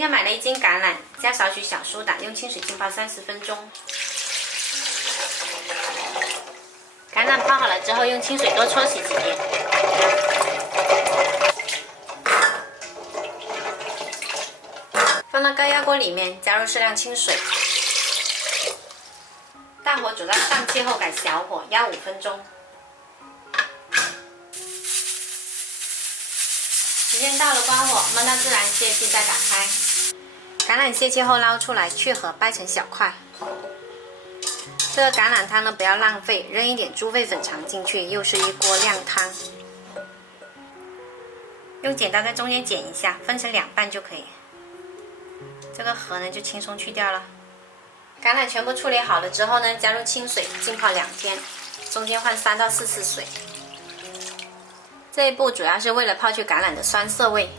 今天买了1斤橄榄，加少许小苏打，用清水浸泡30分钟。橄榄泡好了之后，用清水多搓洗几遍。放到高压锅里面，加入适量清水，大火煮到上气后改小火，压5分钟。时间到了，关火，焖到自然泄气，再打开。橄榄泄气后捞出来，去核，掰成小块。这个橄榄汤呢，不要浪费，扔一点猪肺粉肠进去，又是一锅靓汤。用剪刀在中间剪一下，分成2半就可以。这个核呢就轻松去掉了。橄榄全部处理好了之后呢，加入清水浸泡2天，中间换3到4次水。这一步主要是为了泡去橄榄的酸涩味。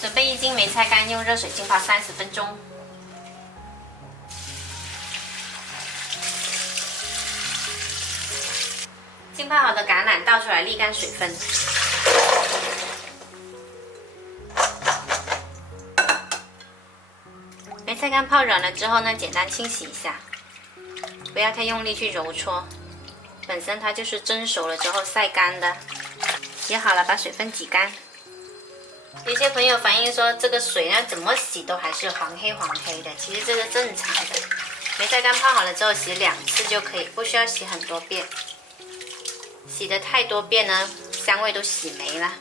准备1斤梅菜干，用热水浸泡30分钟。浸泡好的橄榄倒出来沥干水分。梅菜干泡软了之后呢，简单清洗一下，不要太用力去揉搓，本身它就是蒸熟了之后晒干的。洗好了，把水分挤干。有些朋友反映说，这个水呢怎么洗都还是黄黑的，其实这是正常的。梅菜干泡好了之后洗2次就可以，不需要洗很多遍。洗的太多遍呢，香味都洗没了。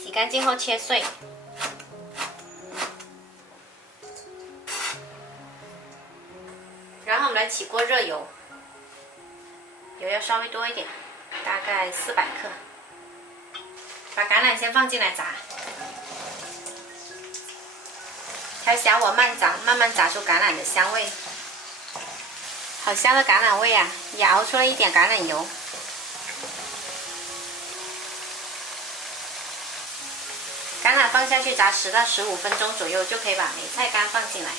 洗干净后切碎。然后我们来起锅热油，油要稍微多一点，大概400克。把橄榄先放进来炸，调小火慢炸，慢慢炸出橄榄的香味。好香的橄榄味啊，也熬出了一点橄榄油。橄榄放下去炸10到15分钟左右，就可以把梅菜干放进来。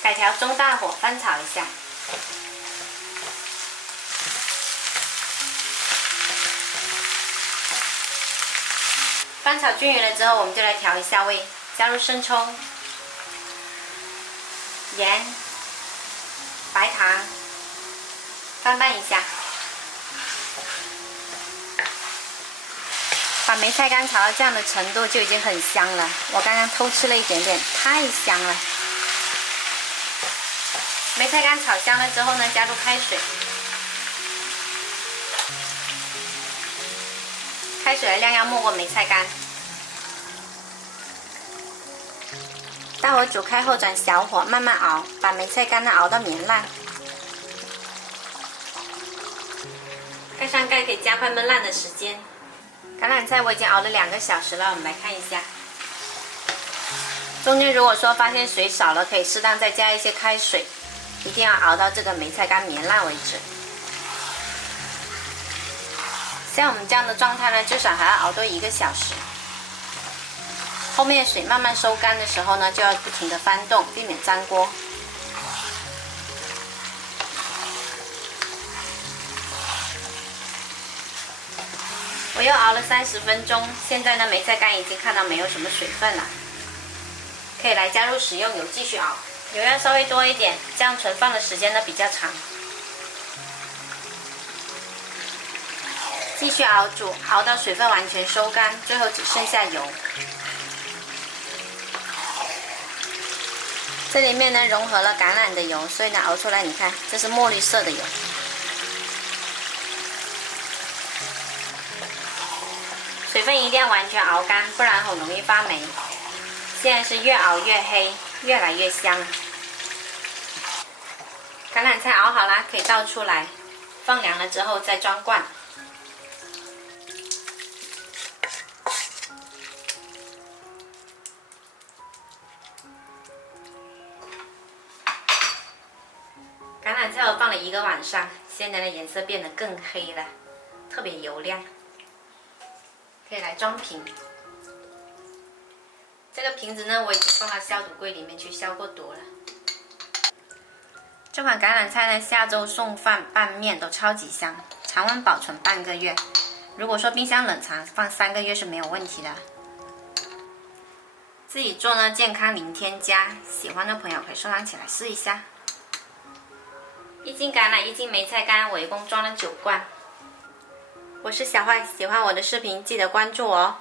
改调中大火翻炒一下。翻炒均匀了之后，我们就来调一下味，加入生抽、盐、白糖，翻拌一下。把梅菜干炒到这样的程度就已经很香了，我刚刚偷吃了一点点，太香了。梅菜干炒香了之后呢，加入开水，开水的量要没过梅菜干。大火煮开后转小火慢慢熬，把梅菜干呢熬到绵烂。盖上盖可以加快焖烂的时间。橄榄菜我已经熬了2个小时了，我们来看一下。中间如果说发现水少了，可以适当再加一些开水，一定要熬到这个梅菜干绵烂为止。像我们这样的状态呢，至少还要熬多1个小时。后面水慢慢收干的时候呢，就要不停的翻动，避免粘锅。我又熬了30分钟，现在呢梅菜干已经看到没有什么水分了，可以来加入食用油继续熬，油要稍微多一点，这样存放的时间呢比较长。继续熬煮，熬到水分完全收干，最后只剩下油。这里面呢融合了橄榄的油，所以呢熬出来你看，这是墨绿色的油。水分一定要完全熬干，不然很容易发霉。现在是越熬越黑，越来越香。橄榄菜熬好啦，可以倒出来，放凉了之后再装罐。橄榄菜我放了1个晚上，现在的颜色变得更黑了，特别油亮。可以来装瓶。这个瓶子呢，我已经放到消毒柜里面去消过毒了。这款橄榄菜呢，下周送饭拌面都超级香，常温保存半个月。如果说冰箱冷藏，放3个月是没有问题的。自己做呢，健康零添加，喜欢的朋友可以收藏起来试一下。1斤橄榄，1斤梅菜干，我一共装了9罐。我是小坏，喜欢我的视频记得关注我哦。